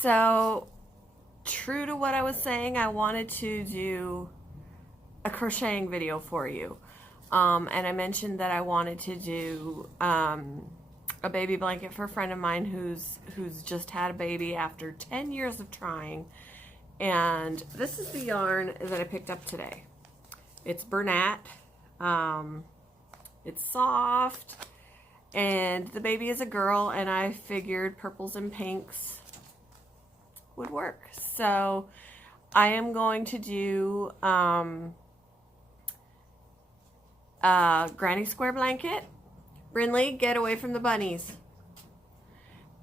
So, true to what I was saying, I wanted to do a crocheting video for you. And I mentioned that I wanted to do a baby blanket for a friend of mine who's just had a baby after 10 years of trying. And this is the yarn that I picked up today. It's Bernat. It's soft, and the baby is a girl, and I figured purples and pinks would work. So I am going to do a granny square blanket. Brinley, get away from the bunnies.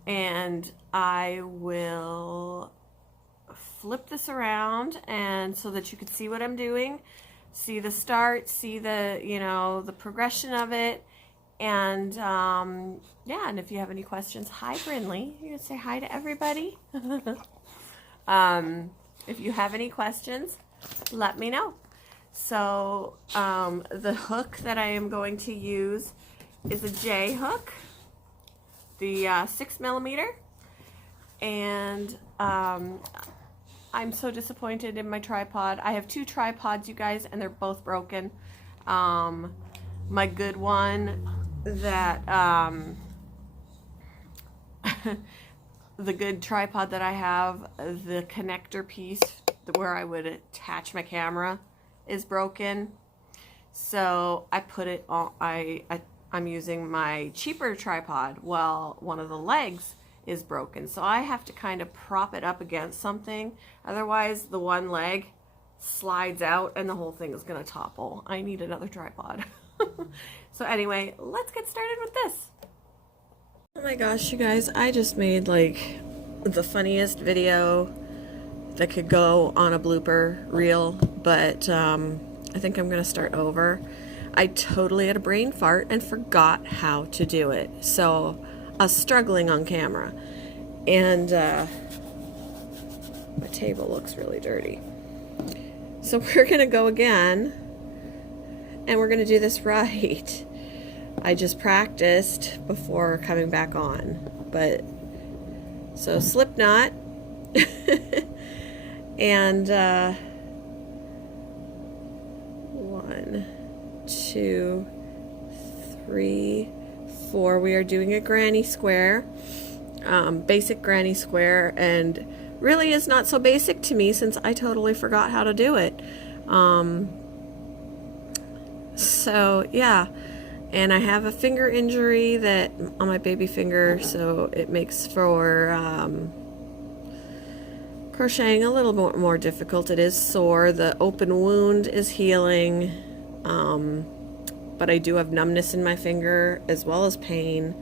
And I will flip this around and so that you can see what I'm doing, see the start, see the, the progression of it. And yeah, and if you have any questions, hi Brinley, you're gonna say hi to everybody. If you have any questions, let me know. So the hook that I am going to use is a J hook, the 6mm, and I'm so disappointed in my tripod. I have two tripods, you guys, and they're both broken. My good one that the good tripod that I have, the connector piece where I would attach my camera is broken. So I put it on, I'm using my cheaper tripod while one of the legs is broken. So I have to kind of prop it up against something. Otherwise the one leg slides out and the whole thing is gonna topple. I need another tripod. So anyway, let's get started with this. Oh my gosh, you guys, I just made like the funniest video that could go on a blooper reel, but I think I'm gonna start over. I totally had a brain fart and forgot how to do it. So I was struggling on camera, and my table looks really dirty. So we're gonna go again, and we're gonna do this right. I just practiced before coming back on, but so slip knot and 1, 2, 3, 4. We are doing a granny square, basic granny square, and really is not so basic to me since I totally forgot how to do it. So yeah, and I have a finger injury that on my baby finger, so it makes for crocheting a little more difficult. It is sore. The open wound is healing, but I do have numbness in my finger as well as pain.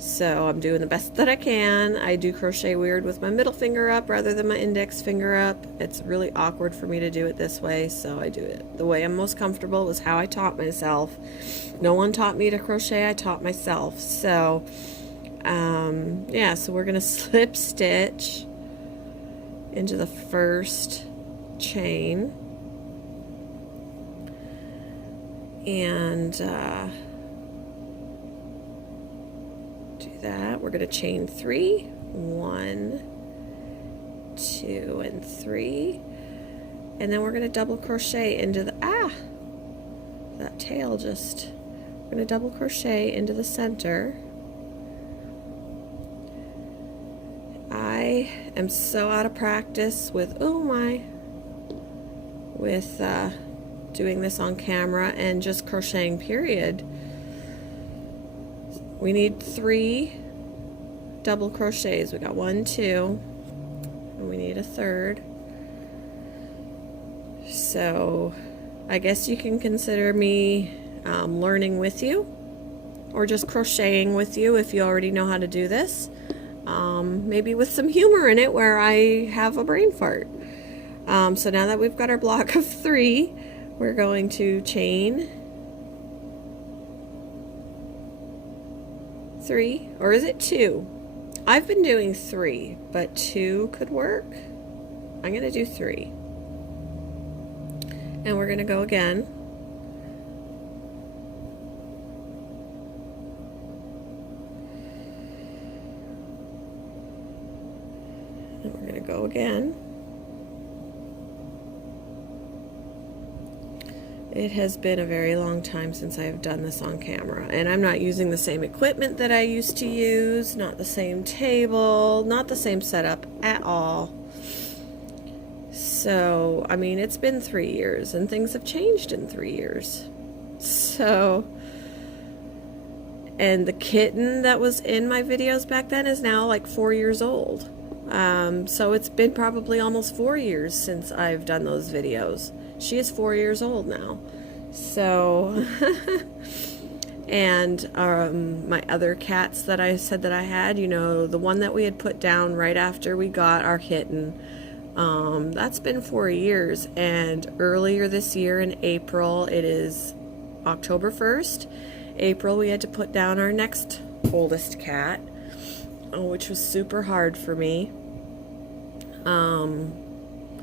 So I'm doing the best that I can. I do crochet weird with my middle finger up rather than my index finger up. It's really awkward for me to do it this way, so I do it the way I'm most comfortable. Was how I taught myself. No one taught me to crochet, I taught myself. So yeah, so we're gonna slip stitch into the first chain, and do that. We're going to chain 3, 1, 2, and 3, and then we're going to double crochet into the that tail just, we're going to double crochet into the center. I am so out of practice with doing this on camera and just crocheting period. We need 3 double crochets. We got 1, 2, and we need a third. So I guess you can consider me learning with you, or just crocheting with you if you already know how to do this. Maybe with some humor in it where I have a brain fart. So now that we've got our block of 3, we're going to chain 3, or is it 2? I've been doing 3, but 2 could work. I'm going to do 3. And we're going to go again. again. It has been a very long time since I've done this on camera, and I'm not using the same equipment that I used to use, not the same table, not the same setup at all. So, I mean, it's been 3 years and things have changed in 3 years. So, and the kitten that was in my videos back then is now like 4 years old. So it's been probably almost 4 years since I've done those videos. She is 4 years old now. So, and my other cats that I said that I had, you know, the one that we had put down right after we got our kitten, that's been 4 years. And earlier this year in April, it is October 1st, April, we had to put down our next oldest cat, which was super hard for me.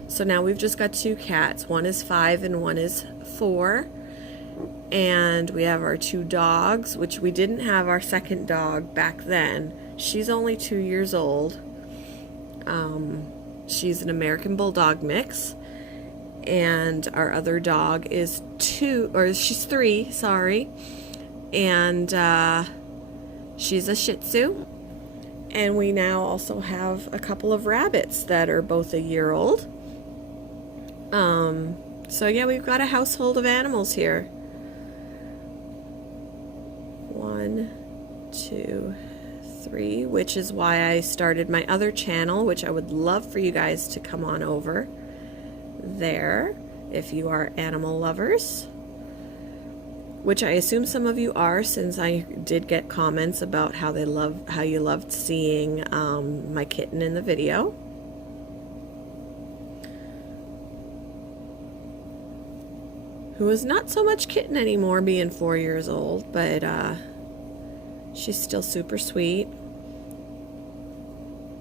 So now we've just got 2 cats. One is 5 and one is 4. And we have our 2 dogs, which we didn't have our second dog back then. She's only 2 years old. She's an American Bulldog mix. And our other dog is she's 3, sorry. And she's a Shih Tzu. And we now also have a couple of rabbits that are both a year old. So yeah, we've got a household of animals here. 1, 2, 3, which is why I started my other channel, which I would love for you guys to come on over there if you are animal lovers, which I assume some of you are, since I did get comments about how you loved seeing my kitten in the video. Who is not so much kitten anymore, being 4 years old, but she's still super sweet.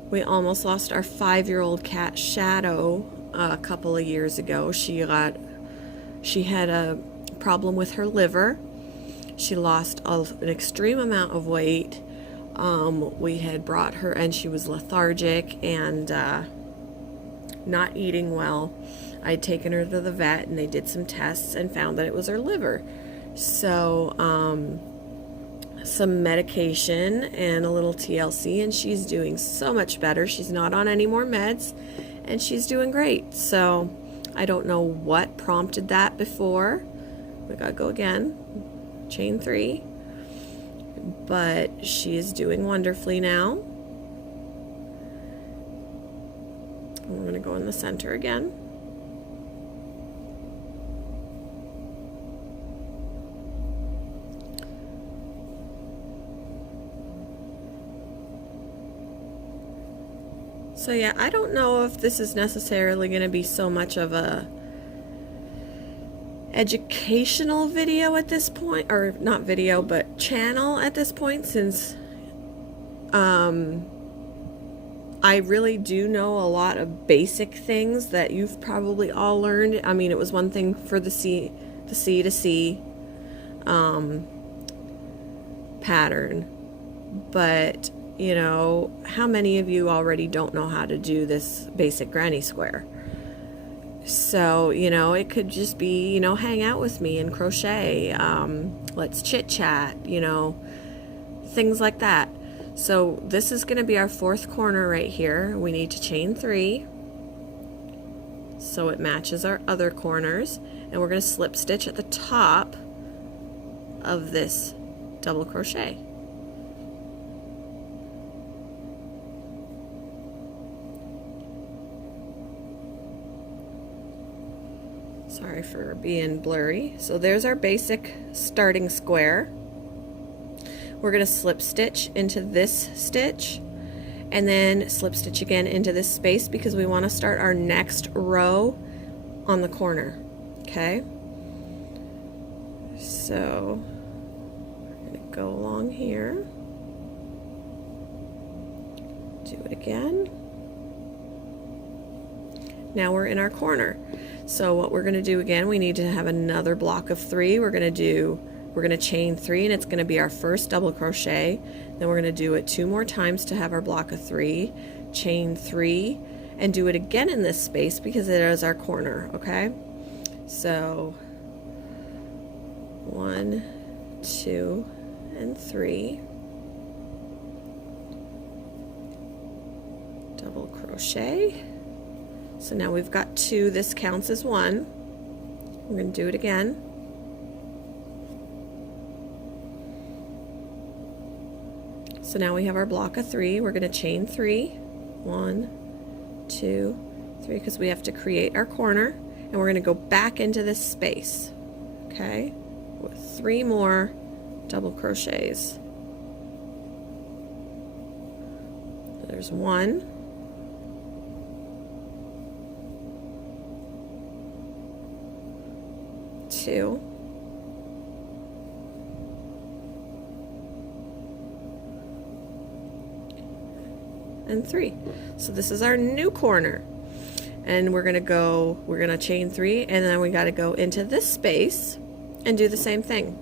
We almost lost our 5-year-old cat Shadow a couple of years ago. She had a problem with her liver. She lost an extreme amount of weight. We had brought her, and she was lethargic and not eating well. I'd taken her to the vet and they did some tests and found that it was her liver. So some medication and a little TLC, and she's doing so much better. She's not on any more meds and she's doing great. So I don't know what prompted that before. We gotta go again, chain 3, but she is doing wonderfully now. We're gonna go in the center again. So yeah, I don't know if this is necessarily going to be so much of a educational video at this point, or not video, but channel at this point, since I really do know a lot of basic things that you've probably all learned. I mean, it was one thing for the C to C pattern, but you know, how many of you already don't know how to do this basic granny square? So, you know, it could just be, you know, hang out with me and crochet, let's chit chat, you know, things like that. So this is going to be our 4th corner right here. We need to chain 3 so it matches our other corners, and we're going to slip stitch at the top of this double crochet. Sorry for being blurry. So there's our basic starting square. We're going to slip stitch into this stitch and then slip stitch again into this space because we want to start our next row on the corner. Okay? So we're going to go along here. Do it again. Now we're in our corner. So what we're going to do again, we need to have another block of 3. We're going to chain 3, and it's going to be our first double crochet. Then we're going to do it 2 more times to have our block of 3, chain 3, and do it again in this space because it is our corner, okay? So 1, 2, and 3. Double crochet. So now we've got 2. This counts as 1. We're going to do it again. So now we have our block of 3. We're going to chain 3. 1, 2, 3, because we have to create our corner, and we're going to go back into this space, okay, with 3 more double crochets. So there's 1, 2, and 3. So this is our new corner, and we're gonna chain 3, and then we got to go into this space and do the same thing.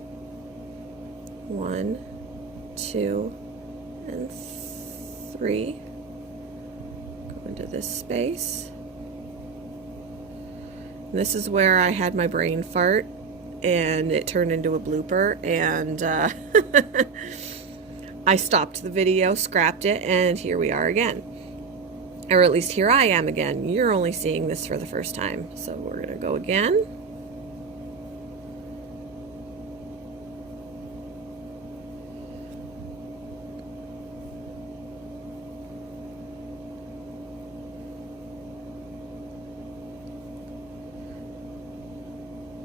1, 2, and 3. Go into this space. And this is where I had my brain fart and it turned into a blooper, and I stopped the video, scrapped it, and here we are again. Or at least here I am again. You're only seeing this for the first time. So we're going to go again.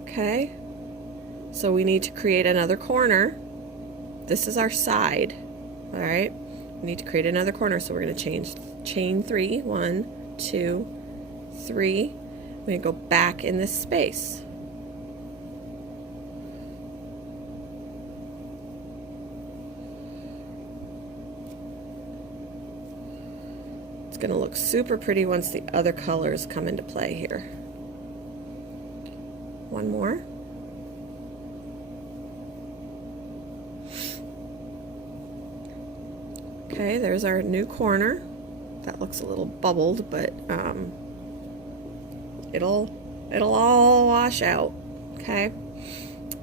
Okay. So we need to create another corner. This is our side. All right, we need to create another corner, so we're going to chain 3. 1, 2, 3. We're going to go back in this space. It's going to look super pretty once the other colors come into play here. 1 more. Okay, there's our new corner. That looks a little bubbled, but it'll all wash out. Okay,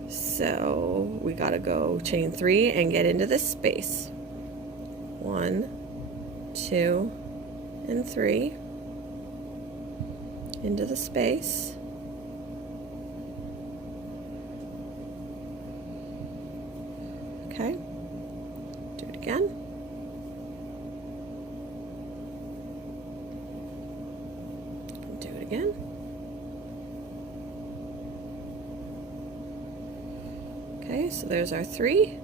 so we gotta go chain 3 and get into this space. 1, 2, and 3 into the space. Okay, do it again. Do it again. Okay, so there's our 3.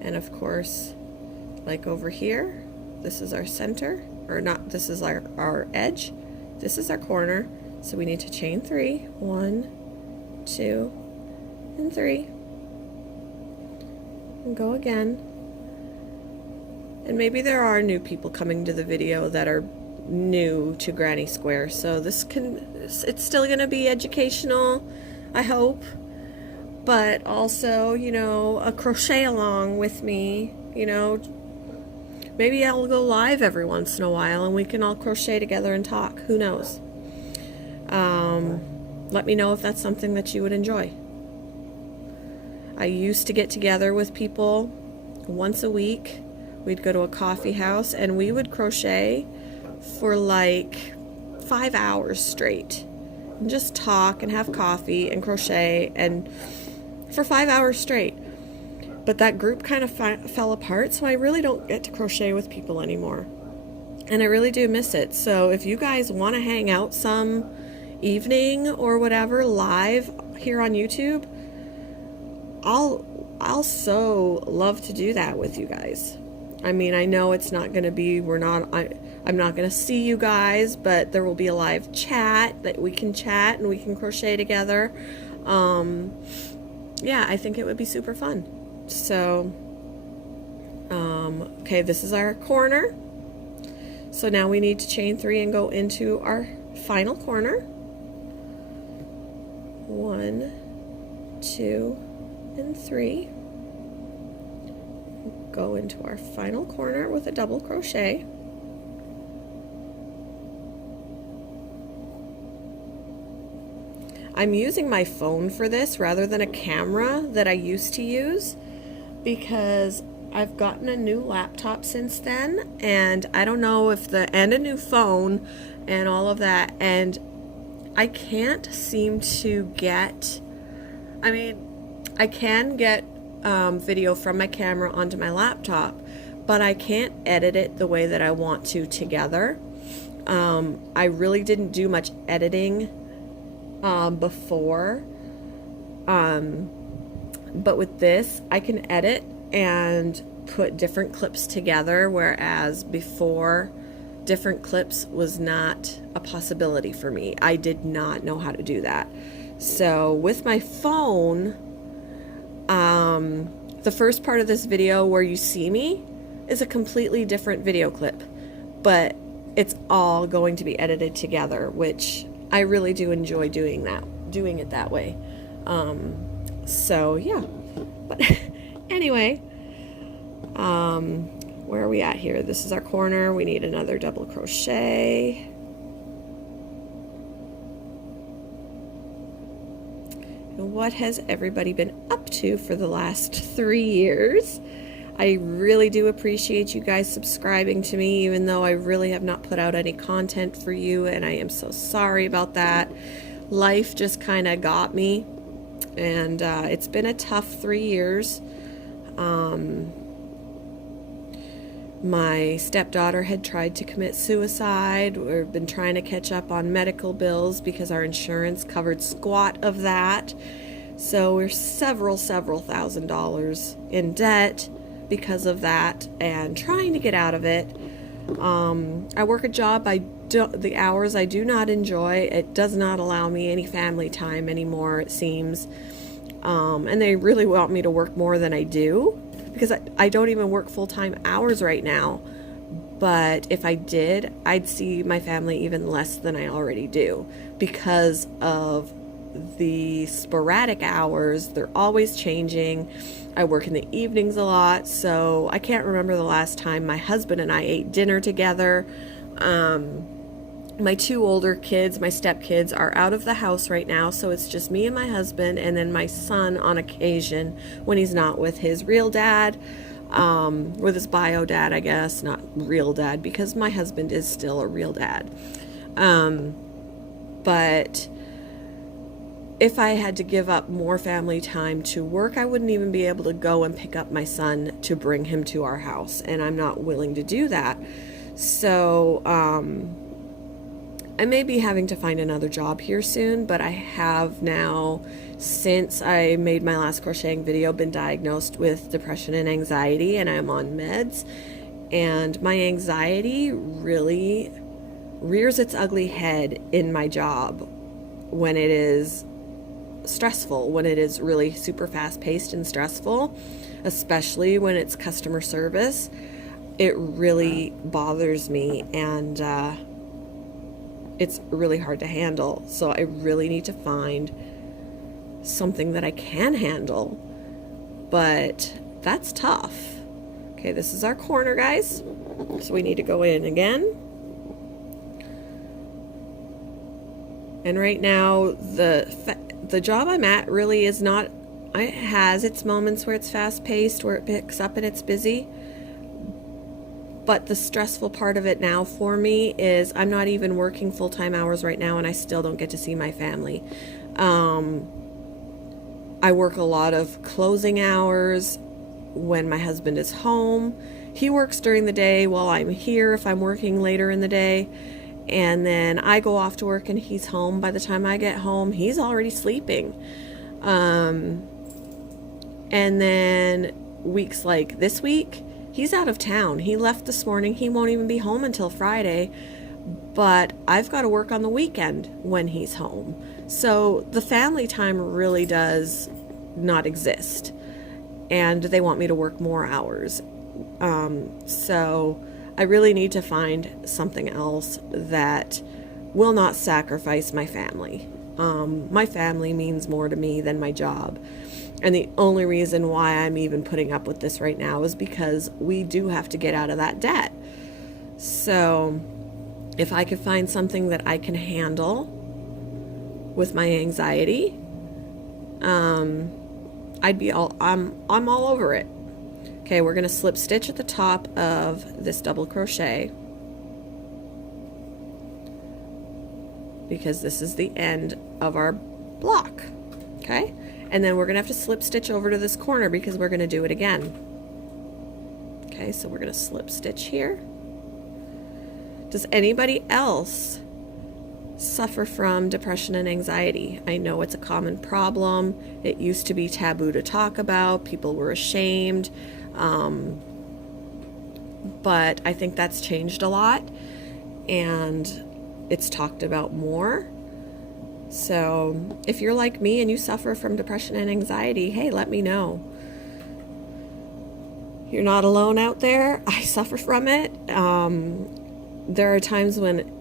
And of course, like over here, this is our center, or not, this is our edge. This is our corner, so we need to chain 3. 1, 2, and 3. And go again. And maybe there are new people coming to the video that are new to Granny Square, so it's still going to be educational, I hope, but also, you know, a crochet along with me, you know. Maybe I'll go live every once in a while and we can all crochet together and talk. Who knows? Let me know if that's something that you would enjoy. I used to get together with people once a week. We'd go to a coffee house and we would crochet for like 5 hours straight. And just talk and have coffee and crochet and for 5 hours straight. But that group kind of fell apart, so I really don't get to crochet with people anymore. And I really do miss it. So if you guys want to hang out some evening or whatever live here on YouTube, I'll so love to do that with you guys. I mean, I know it's not going to be, I'm not going to see you guys, but there will be a live chat that we can chat and we can crochet together. Yeah, I think it would be super fun. So, okay, this is our corner. So now we need to chain 3 and go into our final corner. 1, 2, and 3. Go into our final corner with a double crochet. I'm using my phone for this rather than a camera that I used to use, because I've gotten a new laptop since then, and I don't know if and a new phone and all of that, and I can't seem to get, I mean, I can get video from my camera onto my laptop, but I can't edit it the way that I want to together. I really didn't do much editing before, but with this I can edit and put different clips together, whereas before different clips was not a possibility for me. I did not know how to do that. So with my phone, the first part of this video where you see me is a completely different video clip, but it's all going to be edited together, which I really do enjoy doing it that way. So yeah, but anyway, where are we at here? This is our corner. We need another double crochet. And what has everybody been up to for the last 3 years? I really do appreciate you guys subscribing to me, even though I really have not put out any content for you, and I am so sorry about that. Life just kind of got me, and it's been a tough 3 years. My stepdaughter had tried to commit suicide. We've been trying to catch up on medical bills because our insurance covered squat of that. So we're several $1,000s in debt because of that, and trying to get out of it. I work a job the hours I do not enjoy. It does not allow me any family time anymore, it seems. And they really want me to work more than I do, because I don't even work full-time hours right now. But if I did, I'd see my family even less than I already do because of the sporadic hours. They're always changing. I work in the evenings a lot, so I can't remember the last time my husband and I ate dinner together. My 2 older kids, my stepkids, are out of the house right now, so it's just me and my husband, and then my son on occasion when he's not with his real dad, with his bio dad, I guess, not real dad, because my husband is still a real dad. But if I had to give up more family time to work, I wouldn't even be able to go and pick up my son to bring him to our house, and I'm not willing to do that. So, I may be having to find another job here soon, but I have now, since I made my last crocheting video, been diagnosed with depression and anxiety, and I'm on meds, and my anxiety really rears its ugly head in my job when it is stressful, when it is really super fast-paced and stressful, especially when it's customer service. It really bothers me, and it's really hard to handle. So I really need to find something that I can handle, but that's tough. Okay, this is our corner, guys, so we need to go in again. And right now the job I'm at really is not, it has its moments where it's fast-paced, where it picks up and it's busy. But the stressful part of it now for me is I'm not even working full-time hours right now, and I still don't get to see my family. I work a lot of closing hours when my husband is home. He works during the day while I'm here if I'm working later in the day. And then I go off to work and he's home. By the time I get home, he's already sleeping. And then weeks like this week, he's out of town. He left this morning. He won't even be home until Friday. But I've got to work on the weekend when he's home. So the family time really does not exist. And they want me to work more hours. So I really need to find something else that will not sacrifice my family. My family means more to me than my job. And the only reason why I'm even putting up with this right now is because we do have to get out of that debt. So if I could find something that I can handle with my anxiety, I'm all over it. Okay, we're going to slip stitch at the top of this double crochet because this is the end of our block. Okay, and then we're going to have to slip stitch over to this corner because we're going to do it again. Okay, so we're going to slip stitch here. Does anybody else suffer from depression and anxiety? I know it's a common problem. It used to be taboo to talk about. People were ashamed. But I think that's changed a lot and it's talked about more. So if you're like me and you suffer from depression and anxiety, hey, let me know. You're not alone out there. I suffer from it. There are times when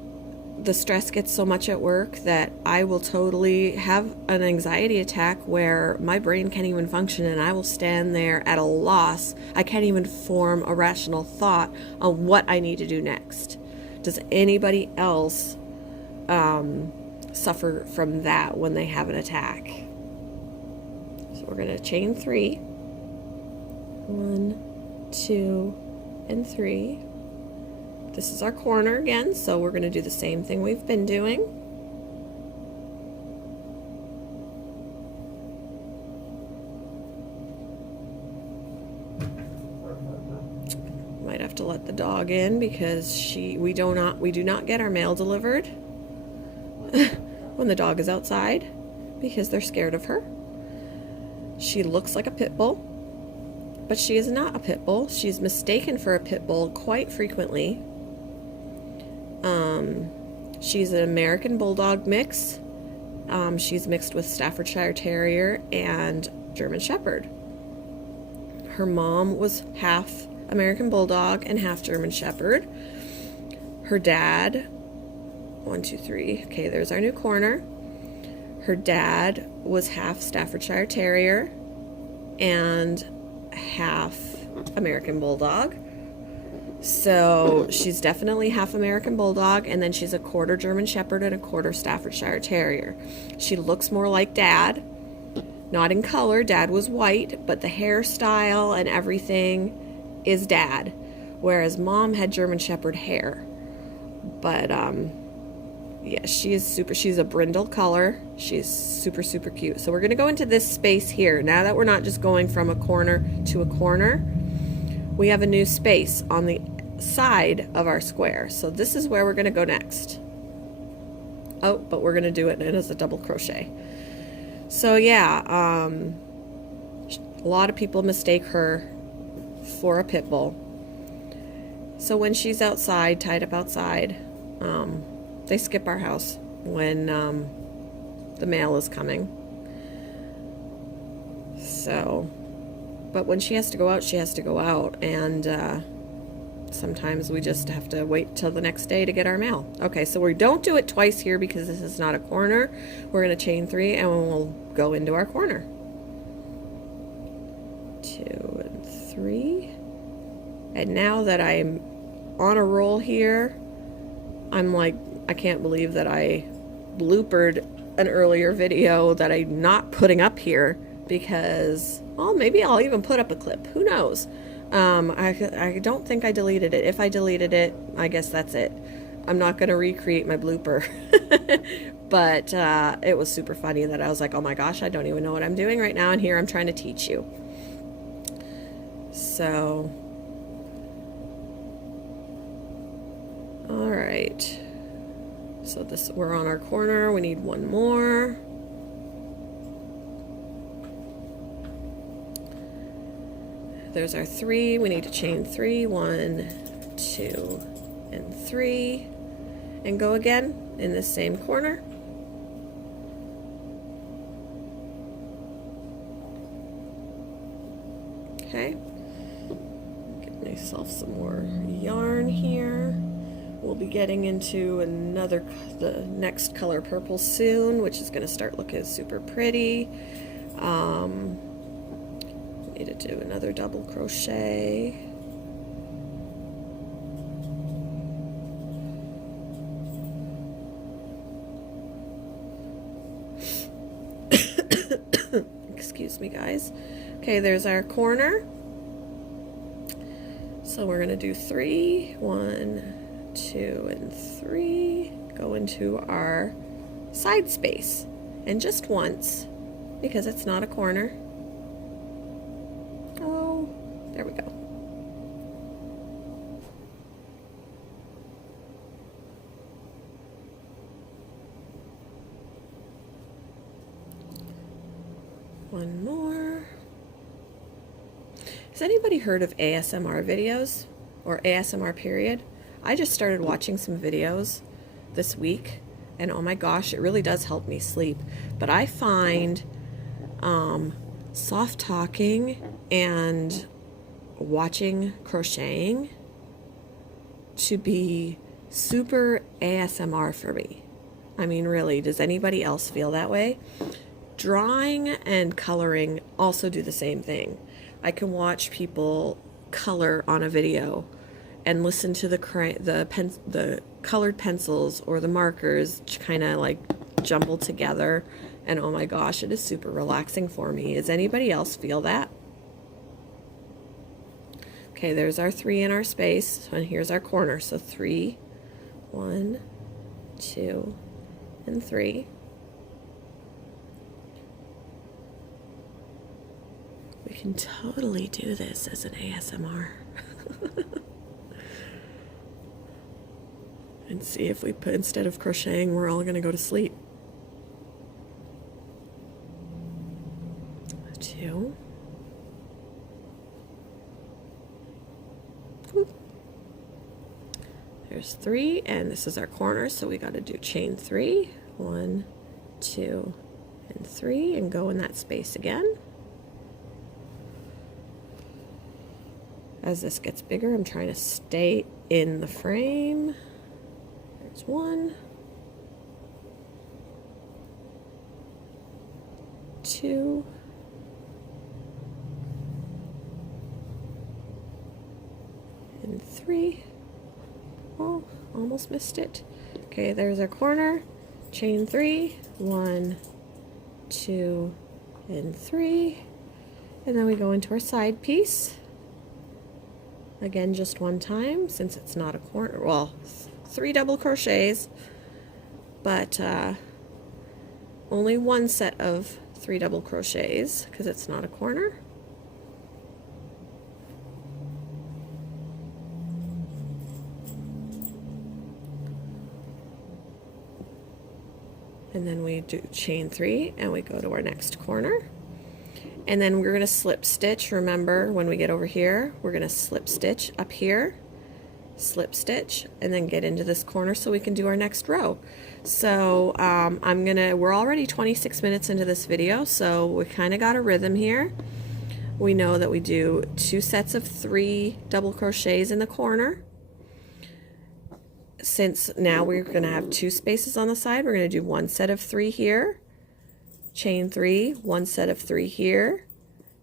the stress gets so much at work that I will totally have an anxiety attack where my brain can't even function and I will stand there at a loss. I can't even form a rational thought on what I need to do next. Does anybody else suffer from that when they have an attack? So we're going to chain 3. 1, 2, and 3. This is our corner again, so we're going to do the same thing we've been doing. Might have to let the dog in because we do not get our mail delivered when the dog is outside because they're scared of her. She looks like a pit bull, but she is not a pit bull. She's mistaken for a pit bull quite frequently. She's an American Bulldog mix. She's mixed with Staffordshire Terrier and German Shepherd. Her mom was half American Bulldog and half German Shepherd. Her dad, 1, 2, 3. Okay, there's our new corner. Her dad was half Staffordshire Terrier and half American Bulldog. So she's definitely half American Bulldog, and then she's a quarter German Shepherd and a quarter Staffordshire Terrier. She looks more like Dad, not in color. Dad was white, but the hairstyle and everything is Dad, whereas Mom had German Shepherd hair. But yeah, she's a brindle color. She's super, super cute. So we're going to go into this space here. Now that we're not just going from a corner to a corner, we have a new space on the side of our square. So this is where we're going to go next. Oh, but we're going to do it as a double crochet. So yeah, a lot of people mistake her for a pit bull. So when she's outside, tied up outside, they skip our house when the mail is coming. So, but when she has to go out, she has to go out, and sometimes we just have to wait till the next day to get our mail. Okay, so we don't do it twice here because this is not a corner. We're going to chain 3 and we'll go into our corner. 2 and 3. And now that I'm on a roll here, I'm like, I can't believe that I bloopered an earlier video that I'm not putting up here because, well, maybe I'll even put up a clip. Who knows? I don't think I deleted it. If I deleted it, I guess that's it. I'm not going to recreate my blooper. But it was super funny that I was like, oh my gosh, I don't even know what I'm doing right now, and here I'm trying to teach you. So, all right. So we're on our corner. We need one more. There's our 3. We need to chain 3. 1, 2, and 3. And go again in the same corner. Okay. Get myself some more yarn here. We'll be getting into the next color purple soon, which is going to start looking super pretty. Need to do another double crochet. excuse me guys. Okay, there's our corner. So we're gonna do 3, 1, 2, and 3. Go into our side space, and just once, because it's not a corner. Oh, there we go. One more. Has anybody heard of ASMR videos or ASMR period? I just started watching some videos this week, and oh my gosh, it really does help me sleep. But I find soft talking and watching crocheting to be super ASMR for me. I mean, really, does anybody else feel that way? Drawing and coloring also do the same thing. I can watch people color on a video and listen to the colored pencils or the markers kind of like jumble together, and oh my gosh, it is super relaxing for me. Does anybody else feel that? Okay, there's our 3 in our space, and here's our corner. So 3, 1, 2, and 3. We can totally do this as an ASMR. And see if we put, instead of crocheting, we're all gonna go to sleep. 2. Whoop. There's 3, and this is our corner, so we gotta do chain 3. 1, 2, and 3, and go in that space again. As this gets bigger, I'm trying to stay in the frame. There's 1, 2, and 3. Oh, almost missed it. Okay, there's our corner. Chain 3. 1, 2, and 3. And then we go into our side piece. Again, just one time, since it's not a corner. Well, 3 double crochets, but only one set of 3 double crochets because it's not a corner. And then we do chain 3, and we go to our next corner. And then we're going to slip stitch. Remember, when we get over here, we're going to slip stitch up here, slip stitch, and then get into this corner so we can do our next row. So we're already 26 minutes into this video, so we kind of got a rhythm here. We know that we do 2 sets of 3 double crochets in the corner. Since now we're going to have 2 spaces on the side, we're going to do 1 set of 3 here, chain 3, 1 set of 3 here,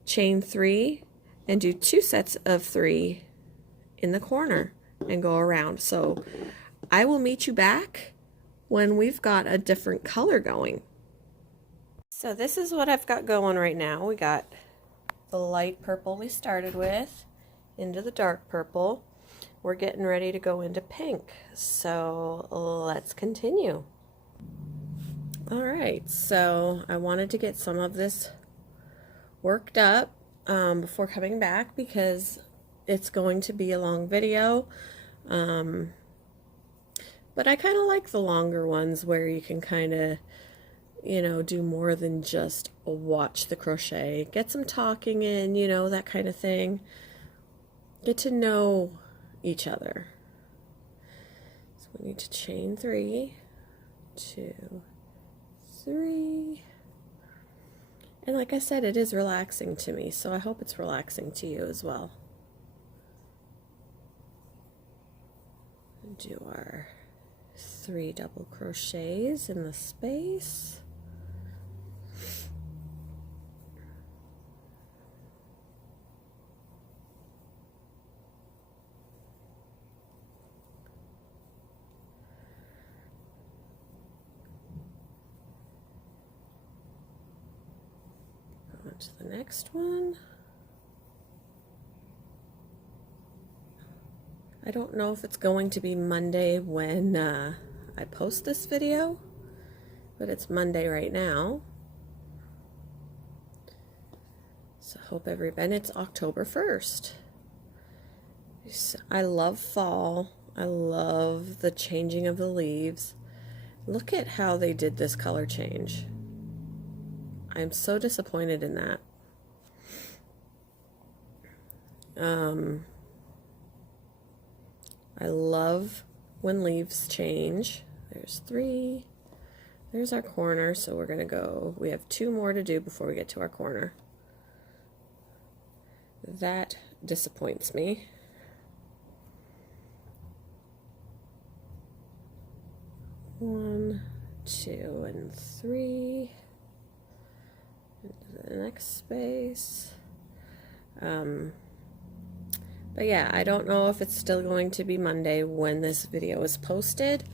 chain 3, and do 2 sets of 3 in the corner and go around. So I will meet you back when we've got a different color going. So this is what I've got going right now. We got the light purple we started with into the dark purple. We're getting ready to go into pink. So let's continue. Alright, so I wanted to get some of this worked up before coming back because it's going to be a long video. But I kind of like the longer ones where you can kind of, you know, do more than just watch the crochet. Get some talking in, you know, that kind of thing. Get to know each other. So we need to chain 3, 2, 3. And like I said, it is relaxing to me, so I hope it's relaxing to you as well. Do our 3 double crochets in the space. to the next one. I don't know if it's going to be Monday when I post this video, but it's Monday right now. So hope everybody, it's October 1st. I love fall. I love the changing of the leaves. Look at how they did this color change. I'm so disappointed in that. I love when leaves change. There's 3. There's our corner, so we're gonna go. We have 2 more to do before we get to our corner. That disappoints me. One, 2, and 3. Into the next space. But yeah, I don't know if it's still going to be Monday when this video is posted.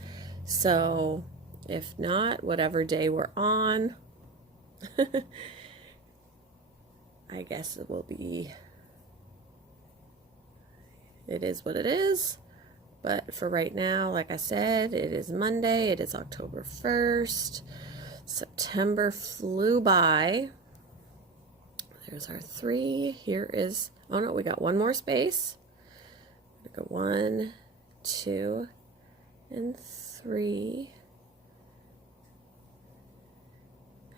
So if not, whatever day we're on, I guess it will be, it is what it is. But for right now, like I said, it is Monday. It is October 1st. September flew by. There's our 3. Here is, oh no, we got 1 more space. Go 1, 2, and 3.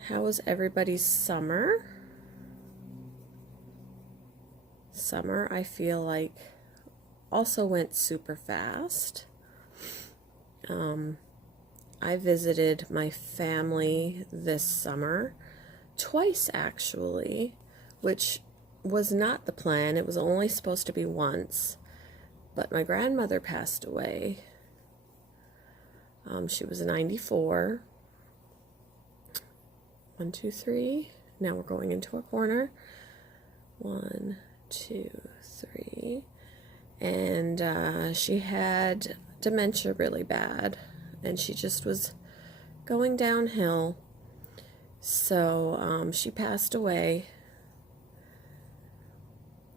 How was everybody's summer? Summer, I feel like, also went super fast. I visited my family this summer, twice actually, which was not the plan. It was only supposed to be once, but my grandmother passed away. She was 94. 1, 2, 3. Now we're going into a corner. 1, 2, 3. And she had dementia really bad, and she just was going downhill. So she passed away,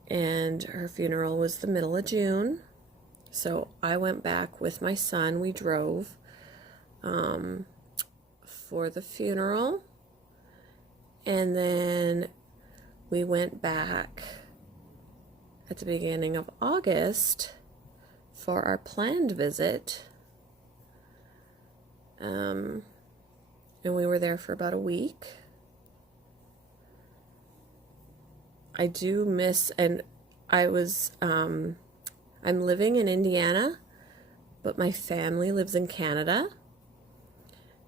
and her funeral was the middle of June. So I went back with my son. We drove for the funeral, and then we went back at the beginning of August for our planned visit. And we were there for about a week. I do miss, and I was, I'm living in Indiana, but my family lives in Canada.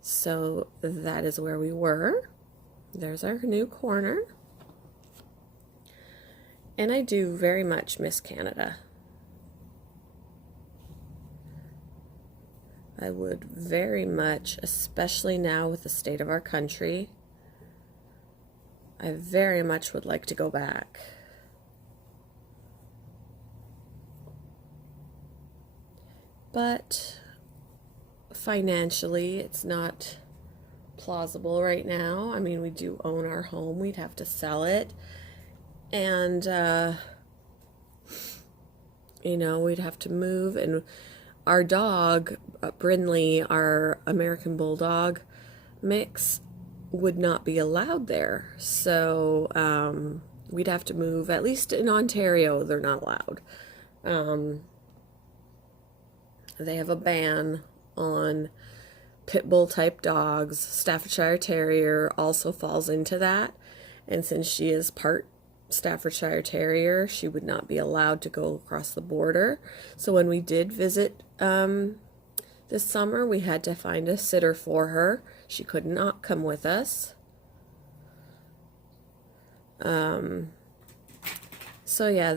So that is where we were. There's our new corner. And I do very much miss Canada. I would very much, especially now with the state of our country, I very much would like to go back. But financially, it's not plausible right now. I mean, we do own our home. We'd have to sell it. And, you know, we'd have to move. And our dog, Brindley, our American Bulldog mix, would not be allowed there. So we'd have to move. At least in Ontario, they're not allowed. They have a ban on pit bull type dogs. Staffordshire Terrier also falls into that. And since she is part Staffordshire Terrier, she would not be allowed to go across the border. So when we did visit this summer, we had to find a sitter for her. She could not come with us. So yeah,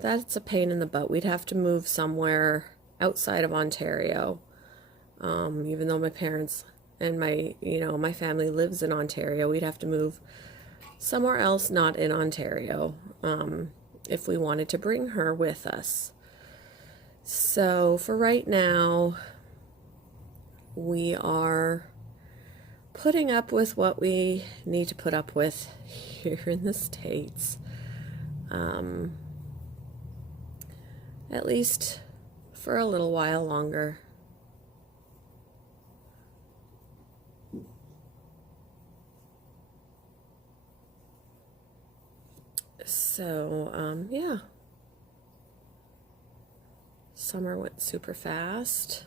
that's a pain in the butt. We'd have to move somewhere outside of Ontario. Even though my parents and my family lives in Ontario, we'd have to move somewhere else not in Ontario if we wanted to bring her with us. So for right now, we are putting up with what we need to put up with here in the States. At least for a little while longer. So, yeah. Summer went super fast.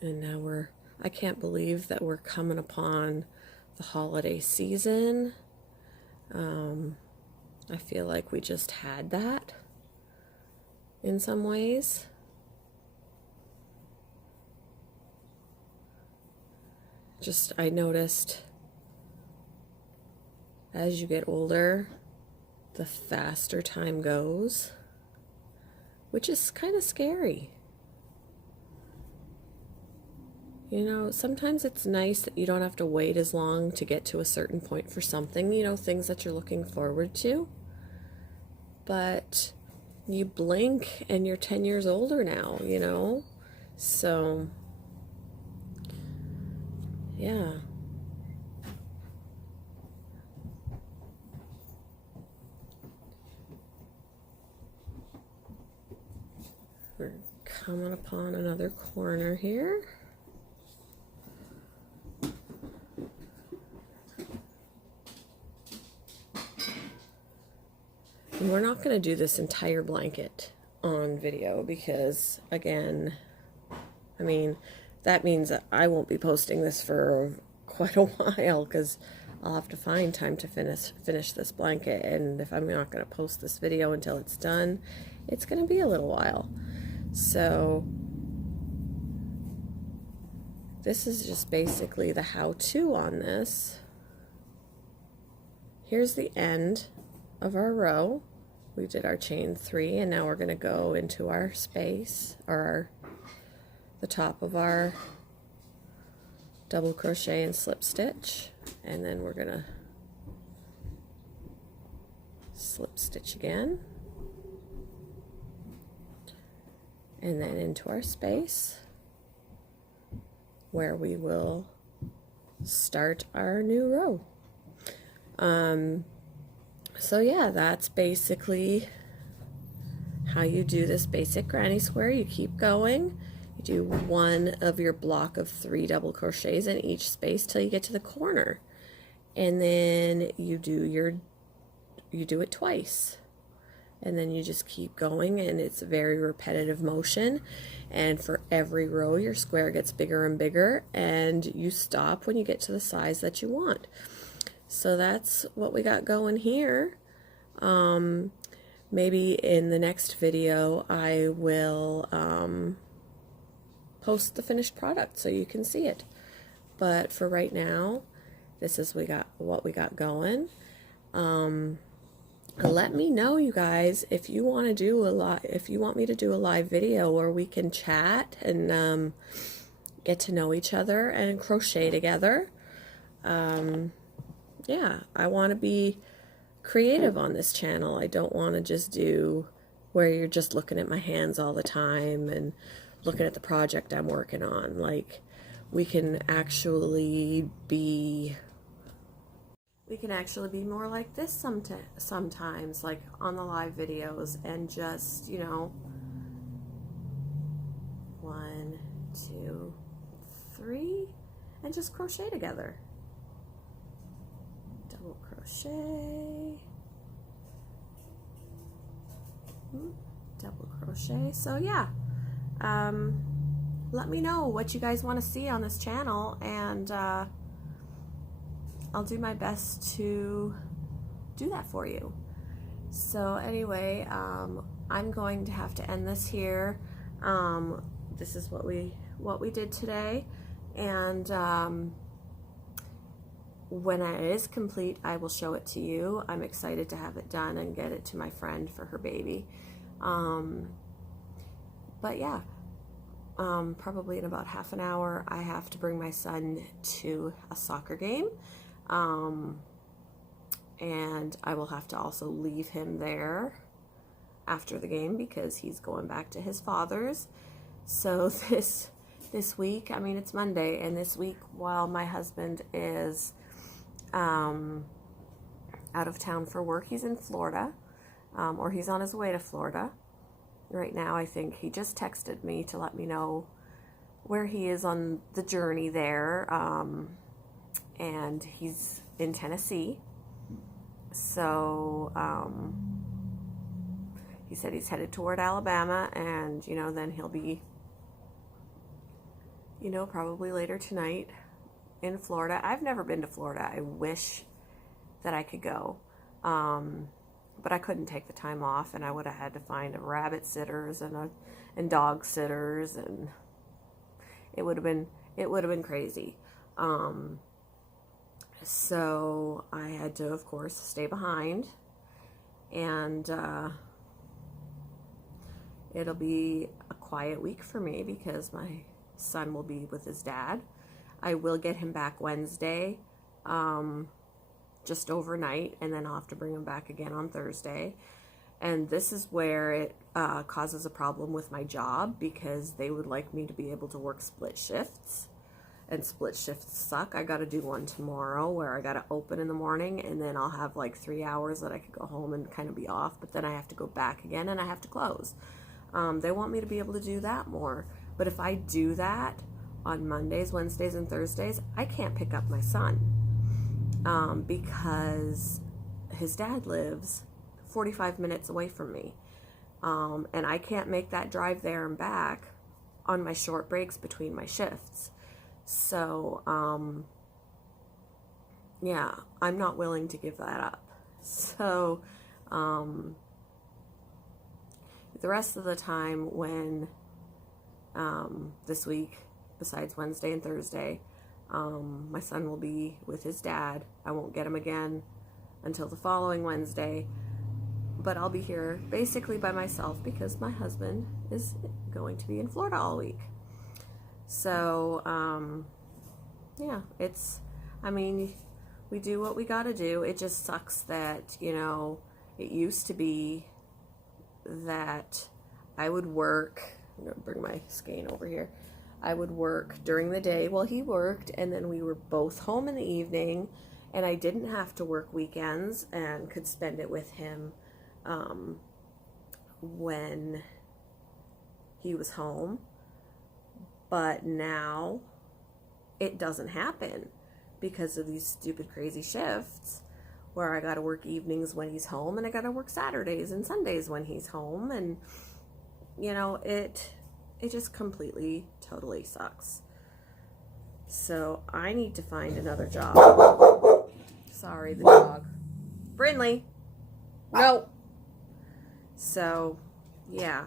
And now I can't believe that we're coming upon the holiday season. I feel like we just had that in some ways. I noticed as you get older, the faster time goes, which is kind of scary. You know, sometimes it's nice that you don't have to wait as long to get to a certain point for something, you know, things that you're looking forward to. But you blink and you're 10 years older now, you know? So, yeah. We're coming upon another corner here. And we're not going to do this entire blanket on video because, again, I mean, that means that I won't be posting this for quite a while because I'll have to find time to finish this blanket. And if I'm not going to post this video until it's done, it's going to be a little while. So this is just basically the how-to on this. Here's the end of our row. We did our chain 3 and now we're going to go into our space, or the top of our double crochet and slip stitch, and then we're going to slip stitch again and then into our space where we will start our new row. So yeah, that's basically how you do this basic granny square. You keep going. You do one of your block of 3 double crochets in each space till you get to the corner. And then you do it twice. And then you just keep going, and it's a very repetitive motion. And for every row, your square gets bigger and bigger, and you stop when you get to the size that you want. So that's what we got going here. Maybe in the next video I will post the finished product so you can see it. But for right now, this is what we got going. Let me know, you guys, if you want me to do a live video where we can chat and get to know each other and crochet together. Yeah, I want to be creative on this channel. I don't want to just do where you're just looking at my hands all the time and looking at the project I'm working on. Like, we can actually be more like this sometimes, like on the live videos, and just, you know, 1, 2, 3, and just crochet together. Double crochet, double crochet. So yeah, let me know what you guys want to see on this channel, and I'll do my best to do that for you. So anyway, I'm going to have to end this here. This is what we did today, and when it is complete, I will show it to you. I'm excited to have it done and get it to my friend for her baby. But yeah, probably in about half an hour, I have to bring my son to a soccer game. And I will have to also leave him there after the game because he's going back to his father's. So this this week, I mean, it's Monday, and this week while my husband is out of town for work, he's in Florida, or he's on his way to Florida right now. I think he just texted me to let me know where he is on the journey there, and he's in Tennessee. So he said he's headed toward Alabama, and then he'll be probably later tonight in Florida. I've never been to Florida. I wish that I could go, but I couldn't take the time off, and I would have had to find a rabbit sitters and dog sitters, and it would have been crazy. So I had to, of course, stay behind, and it'll be a quiet week for me because my son will be with his dad. I will get him back Wednesday, just overnight, and then I'll have to bring him back again on Thursday. And this is where it causes a problem with my job, because they would like me to be able to work split shifts, and split shifts suck. I got to do one tomorrow where I got to open in the morning, and then I'll have like 3 hours that I could go home and kind of be off, but then I have to go back again and I have to close. They want me to be able to do that more, but if I do that on Mondays, Wednesdays, and Thursdays, I can't pick up my son, because his dad lives 45 minutes away from me, and I can't make that drive there and back on my short breaks between my shifts. So yeah, I'm not willing to give that up. So the rest of the time when this week, besides Wednesday and Thursday, my son will be with his dad. I won't get him again until the following Wednesday, but I'll be here basically by myself because my husband is going to be in Florida all week. So yeah, we do what we gotta do. It just sucks that, it used to be that I would work, I'm gonna bring my skein over here. I would work during the day while he worked, and then we were both home in the evening, and I didn't have to work weekends and could spend it with him when he was home. But now it doesn't happen because of these stupid crazy shifts where I gotta work evenings when he's home, and I gotta work Saturdays and Sundays when he's home, and it just completely, totally sucks. So I need to find another job. Sorry, the dog. Brindley. No. So yeah,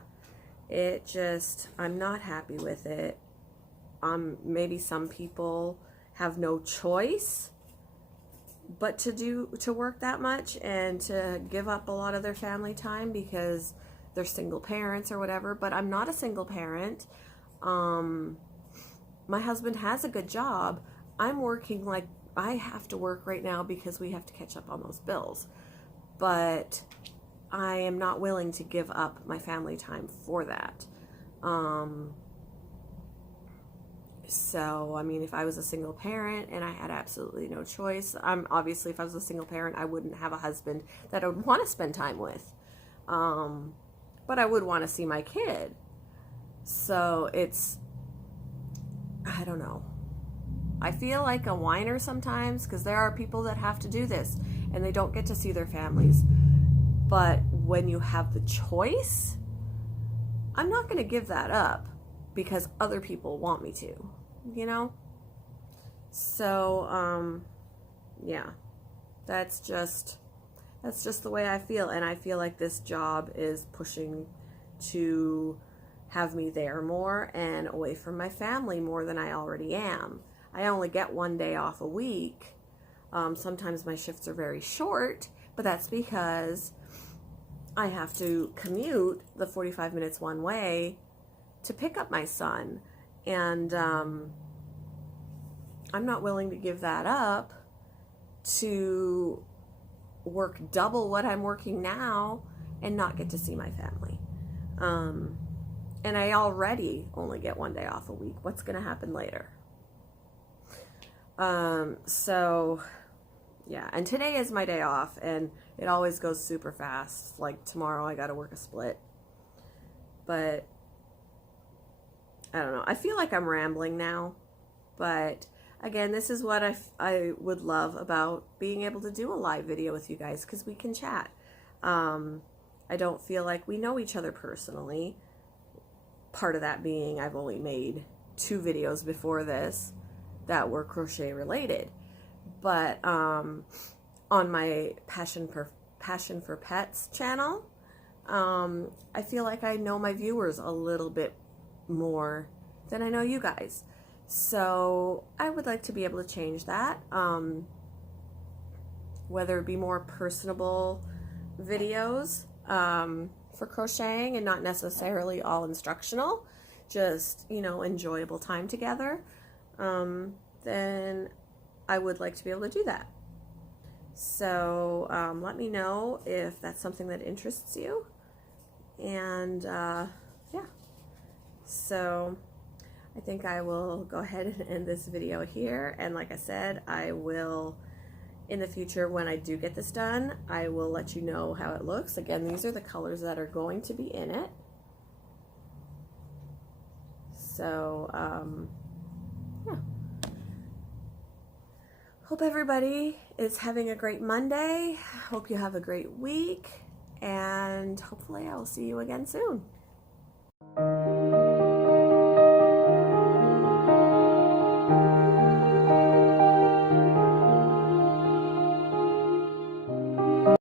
I'm not happy with it. Maybe some people have no choice but to work that much and to give up a lot of their family time because they're single parents or whatever. But I'm not a single parent. My husband has a good job. I'm working like I have to work right now because we have to catch up on those bills. But I am not willing to give up my family time for that. So, if I was a single parent and I had absolutely no choice, obviously if I was a single parent, I wouldn't have a husband that I would want to spend time with. But I would want to see my kid. So I don't know. I feel like a whiner sometimes because there are people that have to do this and they don't get to see their families. But when you have the choice, I'm not going to give that up because other people want me to, So, yeah, that's just the way I feel. And I feel like this job is pushing to have me there more and away from my family more than I already am. I only get 1 day off a week. Sometimes my shifts are very short, but that's because I have to commute the 45 minutes one way to pick up my son. And I'm not willing to give that up to work double what I'm working now and not get to see my family. And I already only get 1 day off a week. What's going to happen later? So yeah, and today is my day off, and it always goes super fast. Like tomorrow I got to work a split. But I don't know. I feel like I'm rambling now, but again, this is what I would love about being able to do a live video with you guys, because we can chat. I don't feel like we know each other personally. Part of that being I've only made 2 videos before this that were crochet related. But on my Passion for Pets channel, I feel like I know my viewers a little bit more than I know you guys. So I would like to be able to change that, whether it be more personable videos for crocheting and not necessarily all instructional, just, you know, enjoyable time together, then I would like to be able to do that. So let me know if that's something that interests you. And yeah, so I think I will go ahead and end this video here. And like I said, I will, in the future, when I do get this done, I will let you know how it looks. Again, these are the colors that are going to be in it. So yeah. Hope everybody is having a great Monday. Hope you have a great week, and hopefully I will see you again soon.